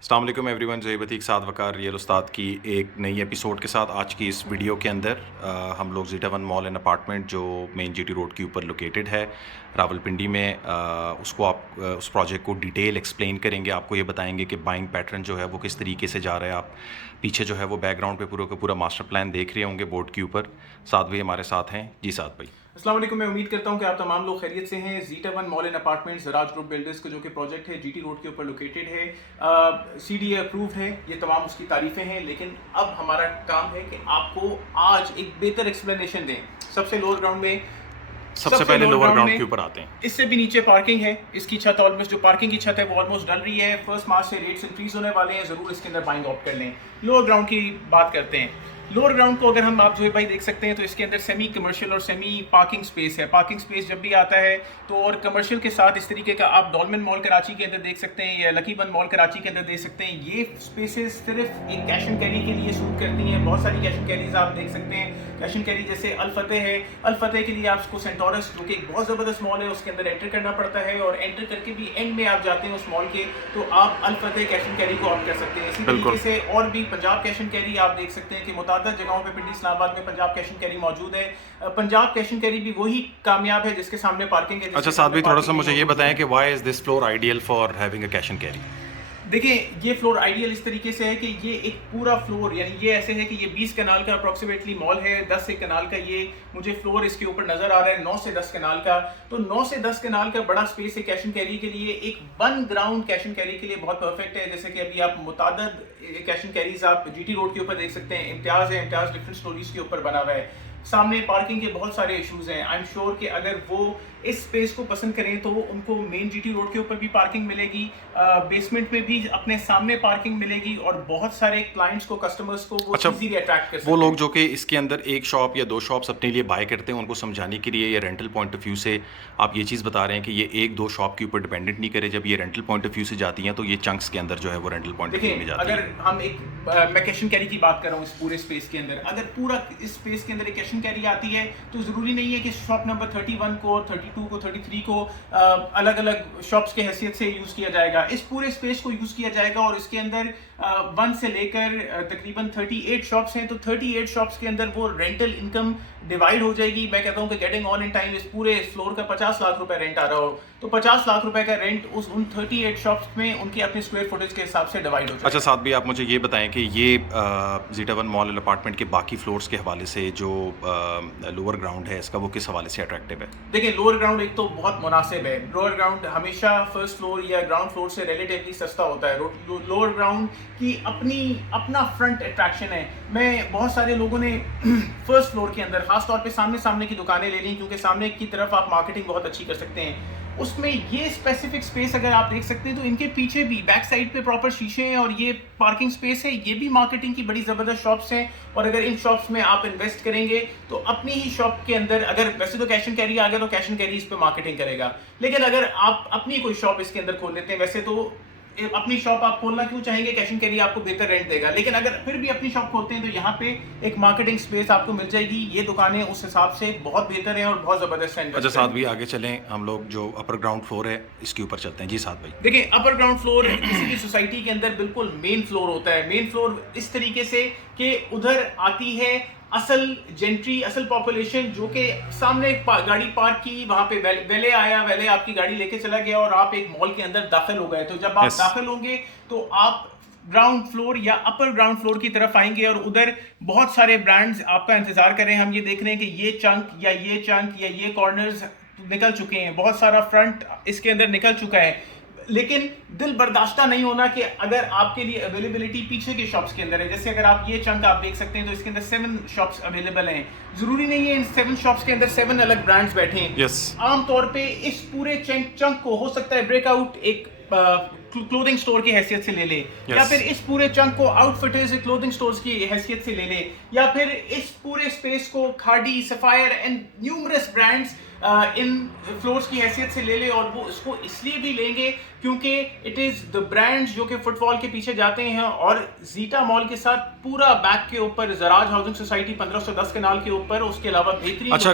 अस्सलाम वालेकुम एवरीवन, जय बतीक साद वकार रियल उस्ताद की एक नई एपिसोड के साथ आज की इस वीडियो के अंदर हम लोग zeta one mall and apartment जो मेन जीटी रोड के ऊपर लोकेटेड है रावलपिंडी में, उसको आप उस प्रोजेक्ट को डिटेल एक्सप्लेन करेंगे। आपको ये बताएंगे कि बाइंग पैटर्न जो है वो किस तरीके से जा रहा है। आप पीछे जो है वो बैकग्राउंड पे पूरा का पूरा मास्टर प्लान देख रहे होंगे बोर्ड के ऊपर। साद भाई हमारे साथ हैं। जी साद भाई, अस्सलाम वालेकुम। मैं उम्मीद करता हूं कि आप तमाम लोग खैरियत से हैं। Zeta one mall and apartments Raj group builders का जो कि प्रोजेक्ट है जीटी रोड के ऊपर लोकेटेड है, सीडीए अप्रूव्ड है। ये तमाम उसकी तारीफ़ें हैं, लेकिन अब हमारा काम है कि आपको आज एक बेहतर एक्सप्लेनेशन दें। सबसे लोअर ग्राउंड में सबसे पहले लोअर ग्राउंड के ऊपर आते हैं। इससे भी नीचे पार्किंग है। इसकी छत ऑलमोस्ट, जो पार्किंग की छत है वो ऑलमोस्ट डल रही है। फर्स्ट मार्च से रेट्स इंक्रीज होने वाले हैं, ज़रूर इसके अंदर बाइंग ऑप्ट कर लें। लोअर ग्राउंड की बात करते हैं। लोअर ग्राउंड को अगर हम आप जो है भाई देख सकते हैं तो इसके अंदर सेमी कमर्शियल और सेमी पार्किंग स्पेस है। पार्किंग स्पेस जब भी आता है तो और कमर्शियल के साथ इस तरीके का आप डॉल्मेन मॉल कराची के अंदर देख सकते हैं या लकी वन मॉल कराची के अंदर देख सकते हैं। ये स्पेसेस सिर्फ एक कैश एंड कैरी के लिए शूट करती हैं। बहुत सारी कैश एंड कैरीज आप देख सकते हैं। कैश एंड कैरी जैसे अल फतेह है, अल फतेह के लिए आपको सेंटोरस जो कि एक बहुत ज़बरदस्त मॉल है उसके अंदर एंटर करना पड़ता है, और एंटर करके भी एंड में आप जाते हैं उस मॉल के तो आप अल फतेह कैश एंड कैरी को ऑन कर सकते हैं। इसी तरीके से और भी पंजाब कैश एंड कैरी आप देख सकते हैं कि मुताद्दद जगहों पे पिंडी इस्लामाबाद में पंजाब कैश एंड कैरी मौजूद है। पंजाब कैश एंड कैरी भी वही कामयाब है जिसके सामने पार्किंग है। अच्छा साद भाई, थोड़ा सा मुझे ये बताएं कि why is this floor ideal for having a cash and carry. देखिए, ये फ्लोर आइडियल इस तरीके से है कि ये एक पूरा फ्लोर, यानी ये ऐसे है कि ये 20 कनाल का अप्रॉक्सीमेटली मॉल है। 10 से कनाल का ये मुझे फ्लोर इसके ऊपर नजर आ रहा है। 9 से 10 कनाल का, तो 9 से 10 कनाल का बड़ा स्पेस है कैश एंड कैरी के लिए। एक one ground cash and carry के लिए बहुत परफेक्ट है। जैसे कि अभी आप मुतादद कैश एंड कैरीज आप जीटी रोड के ऊपर देख सकते हैं। इम्तियाज है, इम्तियाज डिफरेंट स्टोरीज के ऊपर बना हुआ है। सामने पार्किंग के बहुत सारे इश्यूज हैं। आई एम श्योर कि अगर वो इस स्पेस को पसंद करें तो उनको मेन जीटी रोड के ऊपर भी पार्किंग मिलेगी, बेसमेंट में भी अपने सामने पार्किंग मिलेगी, और बहुत सारे क्लाइंट्स को, कस्टमर्स को वो इजीली अट्रैक्ट कर सकते हैं। वो लोग जो कि इसके अंदर एक शॉप या 2 शॉप्स अपने लिए बाय करते हैं, उनको समझाने के लिए या रेंटल पॉइंट ऑफ व्यू से आप ये चीज़ बता रहे हैं कि ये 1-2 शॉप के ऊपर डिपेंडेंट नहीं करे। जब ये रेंटल पॉइंट ऑफ व्यू से जाती हैं तो ये चंक्स के अंदर जो है वो रेंटल पॉइंट ऑफ व्यू में जाती है। अगर हम मैं कैश एंड कैरी की बात कर रहा हूँ इस पूरे स्पेस के अंदर, अगर पूरा इस स्पेस के अंदर एक कैश एंड कैरी आती है तो ज़रूरी नहीं है कि शॉप नंबर 31 को, 32 को, 33 को अलग अलग शॉप्स के हैसियत से यूज़ किया जाएगा। इस पूरे स्पेस को यूज़ किया जाएगा, और इसके अंदर 1 से लेकर तकरीबन 38 शॉप्स हैं। तो 38 शॉप्स के अंदर वो रेंटल इनकम डिवाइड हो जाएगी। मैं कहता हूँ कि गेटिंग ऑन इन टाइम इस पूरे फ्लोर का 50 लाख रुपए रेंट आ रहा हो तो 50 लाख रुपए का रेंट उन 38 शॉप्स में उनके अपने स्क्वायर फुटेज के हिसाब से डिवाइड हो जाएगा। अच्छा साथ भी आप मुझे ये बताएं कि ये zeta one mall and apartment के बाकी फ्लोर्स के हवाले से जो लोअर ग्राउंड है इसका वो किस हवाले से अट्रैक्टिव है? देखिए, लोअर ग्राउंड एक तो बहुत मुनासिब है। लोअर ग्राउंड हमेशा फर्स्ट फ्लोर या ग्राउंड फ्लोर से रिलेटिवली सस्ता होता है। लोअर ग्राउंड की अपना फ्रंट अट्रैक्शन है। मैं बहुत सारे लोगों ने फर्स्ट फ्लोर के अंदर खास तौर पे सामने की दुकानें ले ली, क्योंकि सामने की तरफ आप मार्केटिंग बहुत अच्छी कर सकते हैं। उसमें ये स्पेसिफिक स्पेस अगर आप देख सकते हैं तो इनके पीछे भी बैक साइड पे प्रॉपर शीशे हैं, और ये पार्किंग स्पेस है। ये भी मार्केटिंग की बड़ी ज़बरदस्त शॉप्स हैं, और अगर इन शॉप्स में आप इन्वेस्ट करेंगे तो अपनी ही शॉप के अंदर, अगर वैसे तो कैश एंड कैरी आ गया तो कैश एंड कैरी इस पे मार्केटिंग करेगा, लेकिन अगर आप अपनी कोई शॉप इसके अंदर खोल लेते हैं, वैसे तो अपनी शॉप आप खोलना क्यों चाहेंगे, कैश एंड कैरी आपको बेहतर रेंट देगा, लेकिन अगर फिर भी अपनी शॉप खोलते हैं तो यहाँ पे एक मार्केटिंग स्पेस आपको मिल जाएगी। ये दुकानें उस हिसाब से बहुत बेहतर हैं और बहुत जबरदस्त हैं। अच्छा साथ भी आगे चलें, हम लोग जो अपर ग्राउंड फ्लोर है इसके ऊपर चलते हैं। जी साथ भाई, देखिए, अपर ग्राउंड फ्लोर किसी भी सोसाइटी के अंदर बिल्कुल मेन फ्लोर होता है। मेन फ्लोर इस तरीके से कि उधर आती है असल जेंट्री, असल पॉपुलेशन, जो कि सामने एक गाड़ी पार्क की, वहां पे वेले आया, वेले आपकी गाड़ी लेके चला गया और आप एक मॉल के अंदर दाखिल हो गए। तो जब आप दाखिल होंगे तो आप ग्राउंड फ्लोर या अपर ग्राउंड फ्लोर की तरफ आएंगे, और उधर बहुत सारे ब्रांड्स आपका इंतजार कर रहे हैं। हम ये देख रहे हैं कि ये चंक या ये कॉर्नर्स निकल चुके हैं, बहुत सारा फ्रंट इसके अंदर निकल चुका है। लेकिन दिल बर्दाश्ता नहीं होना कि अगर आपके लिए अवेलेबिलिटी पीछे के शॉप्स के अंदर है। जैसे अगर आप ये चंक आप देख सकते हैं तो इसके अंदर 7 शॉप्स अवेलेबल हैं। जरूरी नहीं है इन 7 शॉप्स के अंदर 7 अलग ब्रांड्स बैठे हैं। आमतौर पे इस पूरे चंक को हो सकता है ब्रेकआउट एक क्लोथिंग स्टोर की हैसियत से ले ले, या फिर इस पूरे चंक को आउटफिटर्स क्लोथिंग स्टोर्स की हैसियत से ले ले, या फिर इस पूरे स्पेस को खाड़ी, sapphire and numerous brands in floors की हैसियत से ले ले। और वो इसको इसलिए भी लेंगे क्योंकि इट इज़ द ब्रांड्स जो कि फुटफॉल के पीछे जाते हैं, और ज़ीटा मॉल के साथ पूरा बैक के ऊपर जराज हाउसिंग सोसाइटी 1510 कनाल के ऊपर, उसके अलावा बेहतरीन। अच्छा,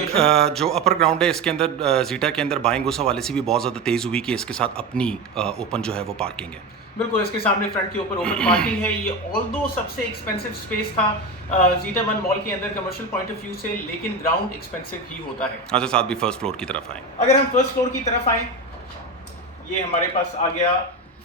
जो अपर ग्राउंड है इसके अंदर ज़ीटा के अंदर बाइंग उस हवाले से भी बहुत ज़्यादा तेज़ हुई कि इसके साथ अपनी ओपन जो है वो पार्किंग है। बिल्कुल, इसके सामने फ्रंट के ऊपर ओपन पार्किंग है। ये ऑल्दो सबसे एक्सपेंसिव स्पेस था ज़ीटा वन मॉल के अंदर कमर्शियल पॉइंट ऑफ व्यू से, लेकिन ग्राउंड एक्सपेंसिव ही होता है। अच्छा, साथ भी फर्स्ट फ्लोर की तरफ आए। अगर हम फर्स्ट फ्लोर की तरफ आए, ये हमारे पास आ गया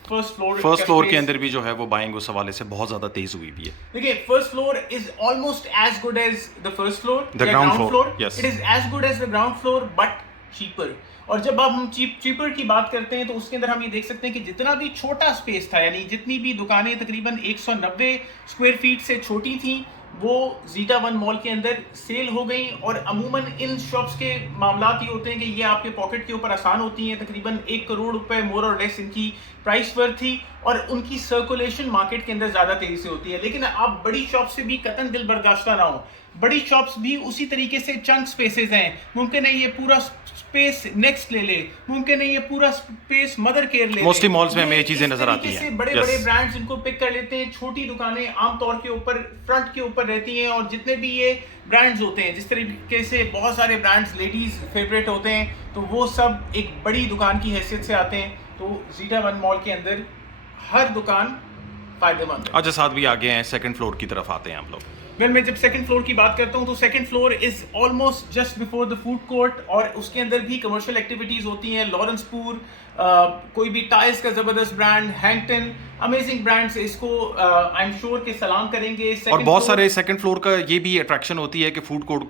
फर्स्ट फ्लोर के अंदर भी जो है वो बाइंग उस हवाले से बहुत ज़्यादा तेज़ हुई भी है। देखिए, first floor is almost as good as the first floor, the ground floor. It is as good as the ground floor but cheaper. और जब अब हम चीपर की बात करते हैं तो उसके अंदर हम ये देख सकते हैं कि जितना भी छोटा स्पेस था, यानी जितनी भी दुकानें तकरीबन 190 स्क्वायर फीट से छोटी थी, वो ज़ीटा वन मॉल के अंदर सेल हो गई। और अमूमन इन शॉप्स के मामलात ये होते हैं कि ये आपके पॉकेट के ऊपर आसान होती हैं। तकरीबन 1 करोड़ रुपए मोर और लेस इनकी प्राइस वर्थ थी, और उनकी सर्कुलेशन मार्केट के अंदर ज़्यादा तेज़ी से होती है। लेकिन आप बड़ी शॉप से भी कतन दिल बर्दाश्ता ना हो, बड़ी शॉप्स भी उसी तरीके से चंक स्पेसेस हैं। मुमकिन है ये पूरा स्पेस नेक्स्ट ले ले, मुमकिन है ये पूरा स्पेस मदर केयर ले ले। मोस्टली मॉल्स में हमें ये चीजें नजर आती हैं। बड़े बड़े ब्रांड्स इनको पिक कर लेते हैं, छोटी दुकानें आमतौर के ऊपर फ्रंट के ऊपर रहती हैं। और जितने भी ये ब्रांड्स होते हैं, जिस तरीके से बहुत सारे ब्रांड्स लेडीज फेवरेट होते हैं, तो वो सब एक बड़ी दुकान की हैसियत से आते हैं। तो ज़ीटा वन मॉल के अंदर हर दुकान फायदेमंद है। अच्छा, साथ भी आगे हैं, सेकंड फ्लोर की तरफ आते हैं हम लोग। मैं जब सेकंड फ्लोर की बात करता हूँ तो second floor is almost just before the food court, और उसके अंदर भी कमर्शियल एक्टिविटीज होती हैं। लॉरेंसपुर, कोई भी टाइल्स का जबरदस्त ब्रांड, हैंगटन, अमेजिंग ब्रांड्स इसको आई एम श्योर के सलाम करेंगे। और बहुत सारे सेकंड फ्लोर का ये भी अट्रैक्शन होती है कि फूड कोर्ट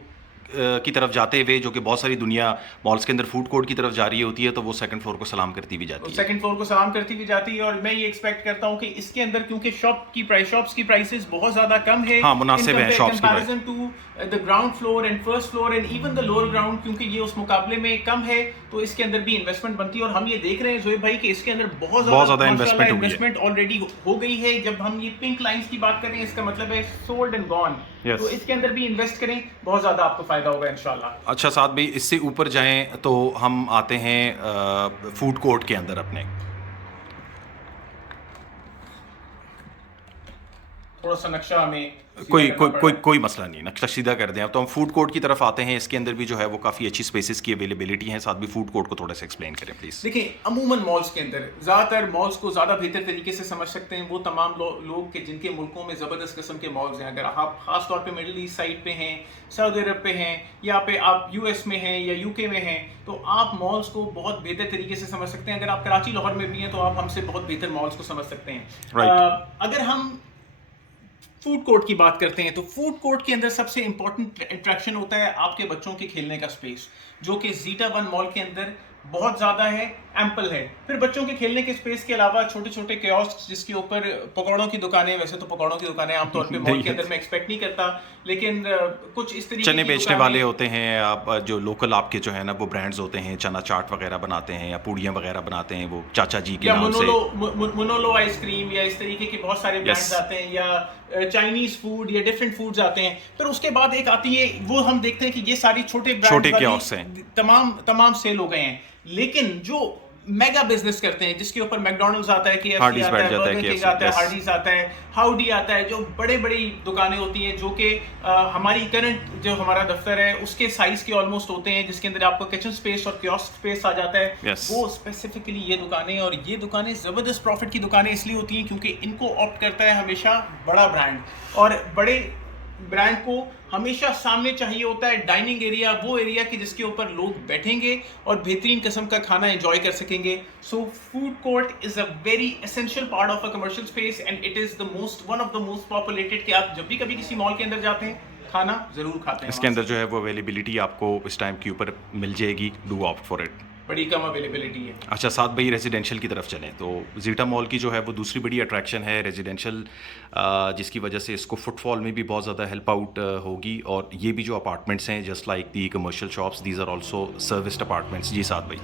की तरफ जाते हुए, जो कि बहुत सारी दुनिया मॉल्स के अंदर फूड कोर्ट की तरफ जा रही होती है, तो वो सेकंड फ्लोर को सलाम करती भी जाती है। सेकंड फ्लोर को सलाम करती भी जाती है। और मैं ये एक्सपेक्ट करता हूँ कि इसके अंदर, क्योंकि शॉप्स की प्राइसेस बहुत ज्यादा कम है, हाँ, मुनासिब है शॉप्स की comparison to the ground floor and first floor and even the lower ground, क्योंकि ये उस मुकाबले में कम है, तो इसके अंदर भी इन्वेस्टमेंट बनती है। और हम ये देख रहे हैं जोएब भाई कि इसके अंदर बहुत ज्यादा इन्वेस्टमेंट ऑलरेडी हो गई है। जब हम ये पिंक लाइंस की बात करें, इसका मतलब है सोल्ड एंड गॉन। तो इसके अंदर भी इन्वेस्ट करें, बहुत ज्यादा आपको फायदा होगा इंशाल्लाह। अच्छा, साथ भी इससे ऊपर जाएं तो हम आते हैं फूड कोर्ट के अंदर अपने। थोड़ा सा नक्शा हमें कोई मसला नहीं, नक्शा सीधा कर दें। अब तो हम फूड कोर्ट की तरफ आते हैं। इसके अंदर भी जो है वो काफ़ी अच्छी स्पेसेस की अवेलेबिलिटी है। साथ भी फूड कोर्ट को थोड़ा सा एक्सप्लेन करें प्लीज़। देखिए, अमूमन मॉल्स के अंदर ज़्यादातर मॉल्स को ज़्यादा बेहतर तरीके से समझ सकते हैं वो तमाम लोग के जिनके मुल्कों में ज़बरदस्त किस्म के मॉल्स हैं। अगर आप ख़ास तौर पे मिडिल ईस्ट साइड पे हैं, सऊदी अरब पे हैं, या पे आप यूएस में हैं या यूके में हैं, तो आप मॉल्स को बहुत बेहतर तरीके से समझ सकते हैं। अगर आप कराची लाहौर में भी हैं तो आप हमसे बहुत बेहतर मॉल्स को समझ सकते हैं। अगर हम फूड कोर्ट की बात करते हैं तो फूड कोर्ट के अंदर सबसे इंपॉर्टेंट अट्रैक्शन होता है आपके बच्चों के खेलने का स्पेस, जो कि ज़ीटा वन मॉल के अंदर बहुत ज़्यादा है, एम्पल है। फिर बच्चों के खेलने के स्पेस के अलावा छोटे छोटे कियोस्क, जिसके ऊपर पकौड़ों की दुकानें, वैसे तो पकौड़ों की दुकानें आमतौर पे मॉल के अंदर मैं एक्सपेक्ट नहीं करता, लेकिन कुछ इस तरीके चने बेचने वाले होते हैं, आप जो लोकल आपके जो है ना वो ब्रांड्स होते हैं, चना चाट वगैरह बनाते हैं या पूड़ियाँ वगैरह बनाते हैं, वो चाचा जी के नाम से, मुनोलो आइसक्रीम या इस तरीके के बहुत सारे ब्रांड्स आते हैं, या चाइनीज फूड या डिफरेंट फूड्स आते हैं। फिर उसके बाद एक आती है, वो हम देखते हैं कि ये सारी छोटे कियोस्क हैं, तमाम सेल हो गए हैं। लेकिन जो मेगा बिजनेस करते हैं, जिसके ऊपर मैकडॉनल्ड्स आता है, KFC आता है, बर्गर किंग आता है, हार्डीज आता है, हाउडी आता है, जो बड़ी बड़ी दुकानें होती हैं, जो कि हमारी करंट जो हमारा दफ्तर है उसके साइज के ऑलमोस्ट होते हैं, जिसके अंदर आपको किचन स्पेस और कियोस्क स्पेस आ जाता है। वो स्पेसिफिकली ये दुकानें, और ये दुकानें ज़बरदस्त प्रॉफिट की दुकानें इसलिए होती हैं क्योंकि इनको ऑप्ट करता है हमेशा बड़ा ब्रांड, और बड़े ब्रांड को हमेशा सामने चाहिए होता है डाइनिंग एरिया, वो एरिया कि जिसके ऊपर लोग बैठेंगे और बेहतरीन किस्म का खाना एंजॉय कर सकेंगे। So food court is a very essential part of a commercial space and it is one of the most populated, कि आप जब भी कभी किसी मॉल के अंदर जाते हैं खाना जरूर खाते हैं। इसके अंदर जो है वो अवेलेबिलिटी आपको इस टाइम के ऊपर मिल जाएगी, डू ऑप्ट फॉर इट, बड़ी कम अवेलेबिलिटी है। अच्छा, साथ भाई रेजिडेंशियल की तरफ चलें तो ज़ीटा मॉल की जो है वो दूसरी बड़ी अट्रैक्शन है रेजिडेंशियल, जिसकी वजह से इसको फुटफॉल में भी बहुत ज़्यादा हेल्प आउट होगी। और ये भी जो अपार्टमेंट्स हैं, just like the commercial shops, these are also serviced apartments. जी साथ भाई।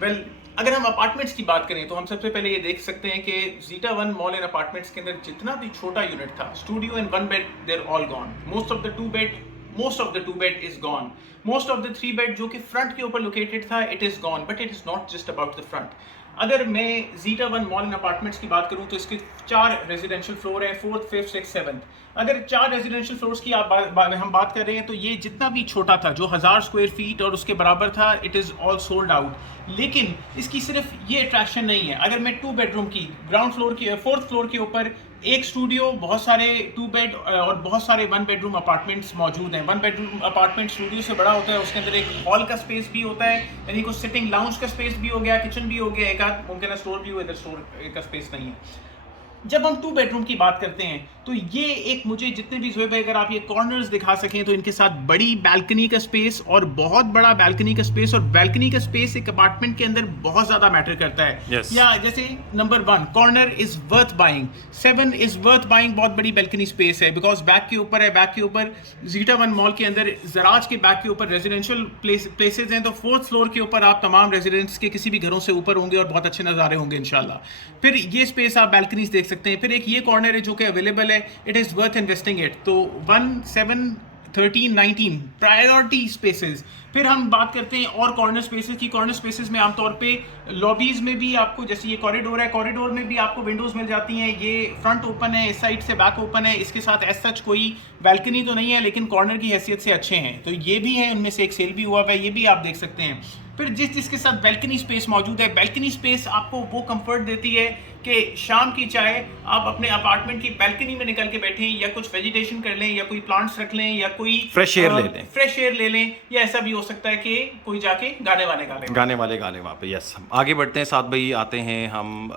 वेल, अगर हम अपार्टमेंट्स की बात करें तो हम सबसे पहले ये देख सकते हैं कि Zeta one mall and apartments के अंदर जितना भी छोटा यूनिट था, studio and 1 bed, they are all gone. Most of the 2 bed is gone. Most of the 3 bed जो कि फ्रंट के ऊपर लोकेटेड था, it is gone, but it is not just about the front. अगर मैं Zeta one mall and apartments की बात करूं तो इसके 4 रेजिडेंशियल फ्लोर है, 4th, 5th, 6th, 7th। अगर 4 रेजिडेंशियल फ्लोर्स की हम बात कर रहे हैं तो ये जितना भी छोटा था, जो 1000 स्क्वायर फीट और उसके बराबर था, it is all sold out. लेकिन इसकी सिर्फ ये अट्रैक्शन नहीं है। अगर मैं 2 बेडरूम की ग्राउंड फ्लोर की 4th फ्लोर के ऊपर एक स्टूडियो, बहुत सारे 2 बेड और बहुत सारे 1 बेडरूम अपार्टमेंट्स मौजूद हैं। 1 बेडरूम अपार्टमेंट स्टूडियो से बड़ा होता है, उसके अंदर एक हॉल का स्पेस भी होता है, यानी कुछ सिटिंग लाउंज का स्पेस भी हो गया, किचन भी हो गया, एक आध मुमकिन है स्टोर भी हो, इधर स्टोर का स्पेस नहीं है। जब हम 2 बेडरूम की बात करते हैं तो ये एक, मुझे जितने भी ज़ोहैब भाई अगर आप ये कॉर्नर्स दिखा सकें तो इनके साथ बड़ी बैल्कनी का स्पेस और बहुत बड़ा बैल्कनी का स्पेस, और बैल्कनी का स्पेस एक अपार्टमेंट के अंदर बहुत ज़्यादा मैटर करता है। Yes. या जैसे number 1 corner is worth buying, 7 is worth buying, बहुत बड़ी बैल्कनी स्पेस है बिकॉज बैक के ऊपर है, बैक के ऊपर ज़ीटा 1 मॉल के अंदर जराज के बैक के ऊपर रेजिडेंशियल प्लेसेज हैं, तो 4th फ्लोर के ऊपर आप तमाम रेजिडेंट्स के किसी भी घरों से ऊपर होंगे और बहुत अच्छे नज़ारे होंगे इंशाल्लाह। फिर ये स्पेस आप बैल्कनीज देख सकते हैं। फिर एक ये कॉर्नर है जो कि अवेलेबल है, it is worth investing it. तो 1, 7, 13, 19 प्रायोरिटी स्पेसेस। फिर हम बात करते हैं और कॉर्नर स्पेसेस की। कॉर्नर स्पेसेस में आमतौर पे लॉबीज़ में भी आपको, जैसे ये कॉरिडोर है, कॉरिडोर में भी आपको विंडोज़ मिल जाती हैं। ये फ्रंट ओपन है, इस साइड से बैक ओपन है, इसके साथ एज सच कोई बैल्कनी तो नहीं है लेकिन कॉर्नर की हैसियत से अच्छे हैं, तो ये भी हैं। उनमें से एक सेल भी हुआ है, ये भी आप देख सकते हैं। फिर जिसके साथ बैल्कनी स्पेस मौजूद है, बैल्कनी स्पेस आपको वो कंफर्ट देती है कि शाम की चाय आप अपने अपार्टमेंट की बैल्कनी में निकल के बैठें, या कुछ वेजिटेशन कर लें, या कोई प्लांट्स रख लें, या कोई फ्रेश एयर ले लें, या ऐसा भी हो सकता है कि कोई जाके गाने वाले गा लें वहाँ पे। यस, हम आगे बढ़ते हैं, साथ भाई आते हैं हम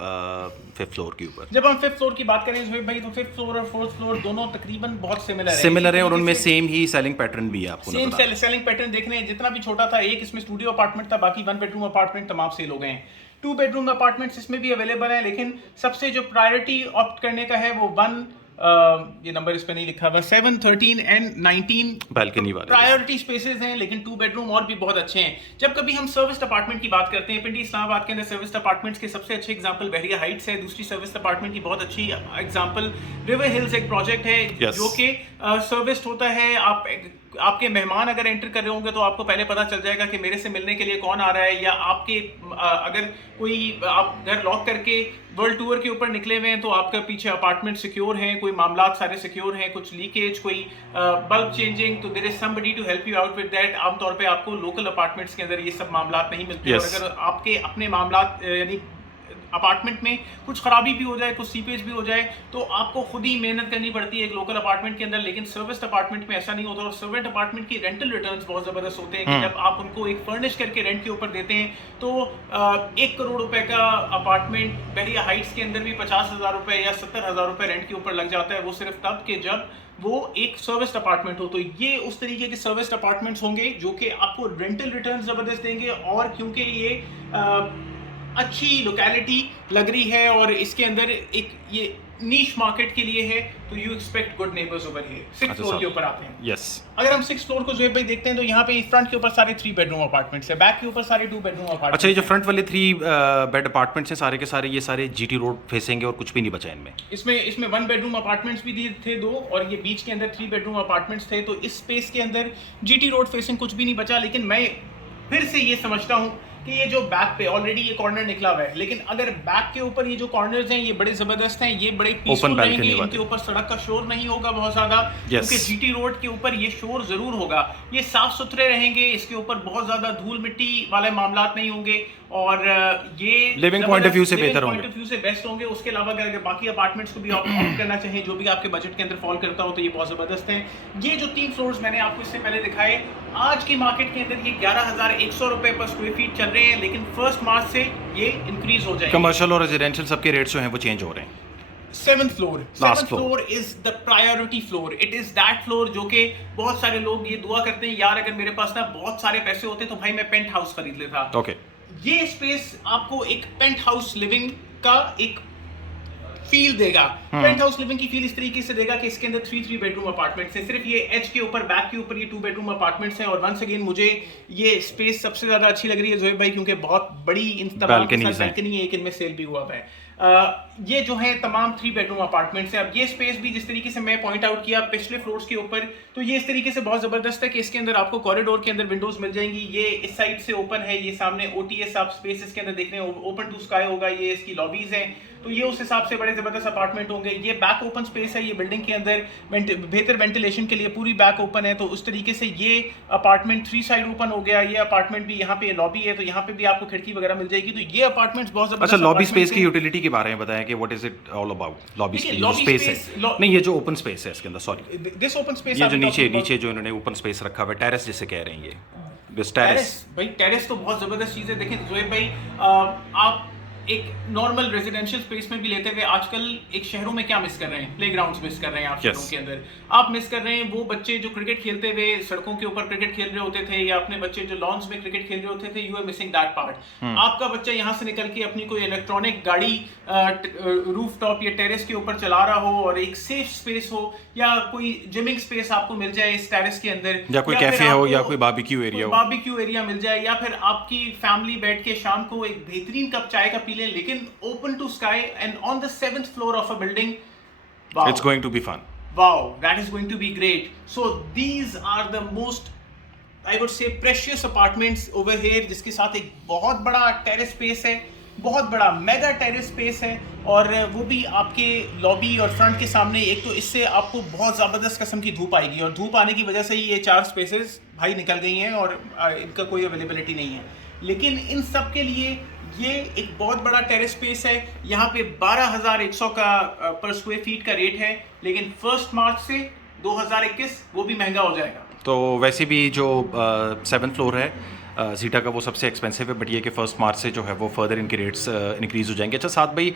5th फ्लोर के ऊपर। जब हम 5th फ्लोर की बात करें ज़ोहैब भाई, तो 5th फ्लोर और 4th फ्लोर दोनों तकरीबन बहुत सिमिलर है और उनमें सेम ही सेलिंग पैटर्न भी है, आपको सेम सेलिंग पैटर्न देखने हैं। जितना भी छोटा था, एक इसमें स्टूडियो अपार्टमेंट था, बाकी 1 बेडरूम अपार्टमेंट तमाम सेल हो गए हैं। 2 बेडरूम अपार्टमेंट्स इसमें भी अवेलेबल है, लेकिन सबसे जो प्रायोरिटी ऑप्ट करने का है वो 1, ये नंबर इस पे नहीं लिखा हुआ, 7, 13 एंड 19 बैल्कनी वाले प्रायोरिटी स्पेसेस हैं, लेकिन 2 बेडरूम और भी बहुत अच्छे हैं। जब कभी हम सर्विस्ड अपार्टमेंट की बात करते हैं, पिंडी इस्लामाबाद के अंदर सर्विस्ड अपार्टमेंट्स के सबसे अच्छे एग्जांपल बहरिया हाइट्स है। दूसरी सर्विस्ड अपार्टमेंट की बहुत अच्छी एग्जांपल रिवर हिल्स एक प्रोजेक्ट है, जो कि सर्विस्ड होता है। आपके मेहमान अगर एंटर कर रहे होंगे तो आपको पहले पता चल जाएगा कि मेरे से मिलने के लिए कौन आ रहा है, या आपके अगर कोई आप घर लॉक करके वर्ल्ड टूर के ऊपर निकले हुए हैं तो आपका पीछे अपार्टमेंट सिक्योर हैं, कोई मामलात सारे सिक्योर हैं, कुछ लीकेज, कोई बल्ब चेंजिंग, तो there is somebody to help you out with that. आमतौर पे आपको लोकल अपार्टमेंट्स के अंदर ये सब मामलात नहीं मिलते। और अगर आपके अपने मामलात यानी अपार्टमेंट में कुछ खराबी भी हो जाए, कुछ सीपेज भी हो जाए, तो आपको खुद ही मेहनत करनी पड़ती है एक लोकल अपार्टमेंट के अंदर। लेकिन सर्विस्ड अपार्टमेंट में ऐसा नहीं होता। और सर्वेंट अपार्टमेंट की रेंटल रिटर्न्स बहुत ज़बरदस्त होते हैं कि जब आप उनको एक फर्निश करके रेंट के ऊपर देते हैं तो 1 करोड़ रुपए का अपार्टमेंट बहरिया हाइट्स के अंदर भी 50,000 रुपए या 70,000 रुपए रेंट के ऊपर लग जाता है। वो सिर्फ तब के जब वो एक सर्विस्ड अपार्टमेंट हो। तो ये उस तरीके के सर्विस्ड अपार्टमेंट्स होंगे जो कि आपको रेंटल रिटर्न्स ज़बरदस्त देंगे, और क्योंकि ये अच्छी लोकेलिटी लग रही है और इसके अंदर एक ये नीश मार्केट के लिए है, तो you expect good neighbours over here. 6th floor के ऊपर आते हैं। यस, अगर हम 6th फ्लोर को ज़ोहैब भाई देखते हैं तो यहाँ पे फ्रंट के ऊपर सारे 3 बेडरूम अपार्टमेंट्स है, बैक के ऊपर सारे 2 बेडरूम अपार्टमेंट्स। अच्छा, ये जो फ्रंट वाले 3 बेड अपार्टमेंट्स हैं सारे के सारे, ये सारे जीटी रोड फेसेंगे और कुछ भी नहीं बचा इनमें? इसमें 1 बेडरूम अपार्टमेंट्स भी दिए थे 2, और ये बीच के अंदर 3 बेडरूम अपार्टमेंट्स थे। तो इस स्पेस के अंदर जीटी रोड फेसिंग कुछ भी नहीं बचा। लेकिन मैं फिर से ये समझता हूँ कि ये जो बैक पे ऑलरेडी ये कॉर्नर निकला हुआ है, लेकिन अगर बैक के ऊपर ये जो कॉर्नर्स हैं ये बड़े जबरदस्त हैं, ये बड़े पीसफुल रहेंगे, इनके ऊपर सड़क का शोर नहीं होगा बहुत ज्यादा, क्योंकि जीटी रोड के ऊपर ये शोर जरूर होगा। ये साफ सुथरे रहेंगे, इसके ऊपर बहुत ज्यादा धूल मिट्टी वाले मामलात नहीं होंगे, और ये लिविंग पॉइंट ऑफ व्यू से बेहतर होंगे, पॉइंट ऑफ व्यू से बेस्ट होंगे। उसके अलावा अगर बाकी अपार्टमेंट्स को भी ऑप्ट करना चाहें जो भी आपके बजट के अंदर फॉल करता हो, तो ये बहुत जबरदस्त है। ये जो 3 फ्लोर्स मैंने आपको इससे पहले दिखाए, आज की मार्केट के अंदर ये 11,100 रुपए पर स्क्वायर फीट चल रहे हैं, लेकिन 1 मार्च से ये इंक्रीज हो जाएगा। कमर्शियल और रेजिडेंशियल सबके रेट्स जो हैं वो चेंज हो रहे हैं। 7th floor is the priority floor. It is that floor जो कि बहुत सारे लोग ये दुआ करते हैं, यार अगर मेरे पास ना बहुत सारे पैसे होते तो भाई मैं पेंट हाउस खरीद लेता। ओके, ये स्पेस आपको एक पेंट हाउस लिविंग का एक फील देगा। पेंट हाउस लिविंग की फील इस तरीके से देगा कि इसके अंदर 3 बेडरूम अपार्टमेंट्स हैं। सिर्फ ये एच के ऊपर, बैक के ऊपर ये 2 बेडरूम अपार्टमेंट्स हैं। और वंस अगेन मुझे ये स्पेस सबसे ज्यादा अच्छी लग रही है ज़ोहैब भाई, क्योंकि बहुत बड़ी बैल्कनी है, एक इनमें सेल भी हुआ है। ये जो है तमाम 3 बेडरूम अपार्टमेंट्स हैं। अब ये स्पेस भी जिस तरीके से मैं पॉइंट आउट किया पिछले फ्लोर्स के ऊपर, तो ये इस तरीके से बहुत ज़बरदस्त है कि इसके अंदर आपको कॉरिडोर के अंदर विंडोज़ मिल जाएंगी। ये इस साइड से ओपन है, ये सामने OTS आप स्पेस इसके अंदर देख रहे हैं, ओपन टू स्काई होगा। ये इसकी लॉबीज़ हैं, तो ये उस हिसाब से बड़े ज़बरदस्त अपार्टमेंट होंगे। ये बैक ओपन स्पेस है, ये बिल्डिंग के अंदर बेहतर वेंटिलेशन के लिए पूरी बैक ओपन है। तो उस तरीके से ये अपार्टमेंट 3 साइड ओपन हो गया। ये अपार्टमेंट भी यहाँ पे लॉबी है, तो यहाँ पे भी आपको खिड़की वगैरह मिल जाएगी। तो ये अपार्टमेंट्स बहुत ज़बरदस्त। अच्छा, लॉबी स्पेस की यूटिलिटी के बारे में बताएं कि what is it all about. Lobby space है, नहीं ये जो ओपन स्पेस है इसके अंदर, सॉरी दिस ओपन स्पेस, ये जो नीचे जो इन्होंने ओपन स्पेस रखा हुआ है, टेरेस जिसे कह रहे हैं, ये टेरेस भाई टेरेस तो बहुत जबरदस्त चीज है। देखिए जोएब भाई, आप एक नॉर्मल रेजिडेंशियल स्पेस में भी लेते हुए आजकल एक शहरों में क्या मिस कर रहे हैं, प्लेग्राउंड्स मिस कर रहे हैं आप शहरों के अंदर। आप मिस कर रहे हैं वो बच्चे जो क्रिकेट खेलते हुए सड़कों के ऊपर क्रिकेट खेल रहे होते थे, या अपने बच्चे जो लॉन्स में क्रिकेट खेल रहे होते थे। You are missing that part. आपका बच्चा यहाँ से निकल के अपनी कोई इलेक्ट्रॉनिक गाड़ी रूफ टॉप या टेरेस के ऊपर चला रहा हो, और एक सेफ स्पेस हो, या कोई जिमिंग स्पेस आपको मिल जाए इस टेरेस के अंदर, या कोई कैफे हो, या कोई बारबेक्यू एरिया मिल जाए, या फिर आपकी फैमिली बैठ के शाम को एक बेहतरीन कप चाय का पी लें, लेकिन open to sky and on the 7th floor of a building. Wow. It's going to be fun. Wow, that is going to be great. So these are the most, I would say, precious apartments over here, जिसके साथ एक बहुत बड़ा terrace space है, बहुत बड़ा mega terrace space है, और वो भी आपके लॉबी और फ्रंट के सामने। एक तो इससे आपको बहुत ज़बरदस्त किस्म की धूप आएगी, और धूप आने की वजह से ही ये 4 स्पेसेस भाई निकल गई हैं और इनका कोई अवेलेबिलिटी नहीं है। लेकिन इन सब के लिए ये एक बहुत बड़ा टेरेस स्पेस है। यहाँ पे 12,100 का पर स्क्वायर फीट का रेट है, लेकिन 1 मार्च से 2021 वो भी महंगा हो जाएगा। तो वैसे भी जो 7th फ्लोर है जीटा का, वो सबसे एक्सपेंसिव है, बट ये कि 1 मार्च से जो है वो फर्दर इनके रेट्स इंक्रीज़ हो जाएंगे। अच्छा साथ भाई,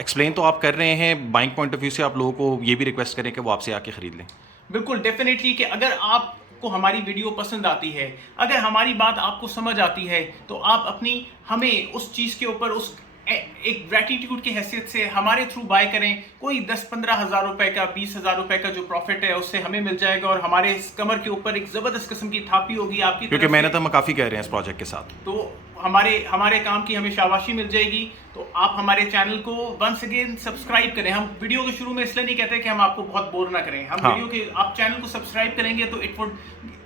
एक्सप्लेन तो आप कर रहे हैं, बाइंग पॉइंट ऑफ व्यू से आप लोगों को ये भी रिक्वेस्ट करें कि वो आपसे आके ख़रीद लें। बिल्कुल, डेफिनेटली, कि अगर आप को हमारी वीडियो पसंद आती है, अगर हमारी बात आपको समझ आती है, तो आप हमें उस चीज़ के ऊपर उस एक ग्रेटिट्यूड की हैसियत से हमारे थ्रू बाय करें। कोई 10-15 हज़ार रुपए का, 20 हज़ार रुपए का जो प्रॉफिट है उससे हमें मिल जाएगा, और हमारे इस कमर के ऊपर एक ज़बरदस्त किस्म की थापी होगी आपकी, क्योंकि मेहनत हम काफ़ी कर रहे हैं इस प्रोजेक्ट के साथ। तो हमारे काम की हमें शाबाशी मिल जाएगी। तो आप हमारे चैनल को वंस अगेन सब्सक्राइब करें। हम वीडियो के शुरू में इसलिए नहीं कहते कि हम आपको बहुत बोर ना करें, हम वीडियो के आप चैनल को सब्सक्राइब करेंगे तो it would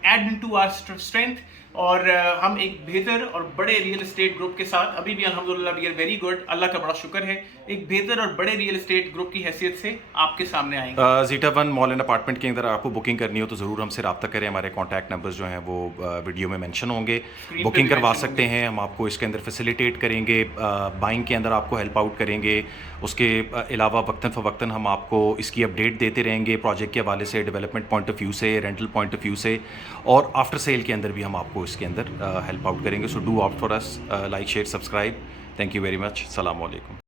add into our strength, और हम एक बेहतर और बड़े रियल एस्टेट ग्रुप के साथ अभी भी अल्हम्दुलिल्लाह वी आर वेरी गुड, अल्लाह का बड़ा शुक्र है, एक बेहतर और बड़े रियल एस्टेट ग्रुप की हैसियत से आपके सामने आएंगे। जीटा 1 मॉल एंड अपार्टमेंट के अंदर आपको बुकिंग करनी हो तो ज़रूर हमसे रब्ता करें। हमारे कॉन्टैक्ट नंबर्स जो हैं वो वीडियो में मेंशन होंगे, बुकिंग करवा सकते हैं। हम आपको इसके अंदर फैसिलिटेट करेंगे, बाइंग के अंदर आपको हेल्प आउट करेंगे। उसके अलावा वक्तन फ़वक्तन हम आपको इसकी अपडेट देते रहेंगे, प्रोजेक्ट के हवाले से, डेवलपमेंट पॉइंट ऑफ व्यू से, रेंटल पॉइंट ऑफ व्यू से, और आफ्टर सेल के अंदर भी हम आपको इसके अंदर हेल्प आउट करेंगे। So do opt for us, like share subscribe. Thank you very much. अस्सलाम वालेकुम।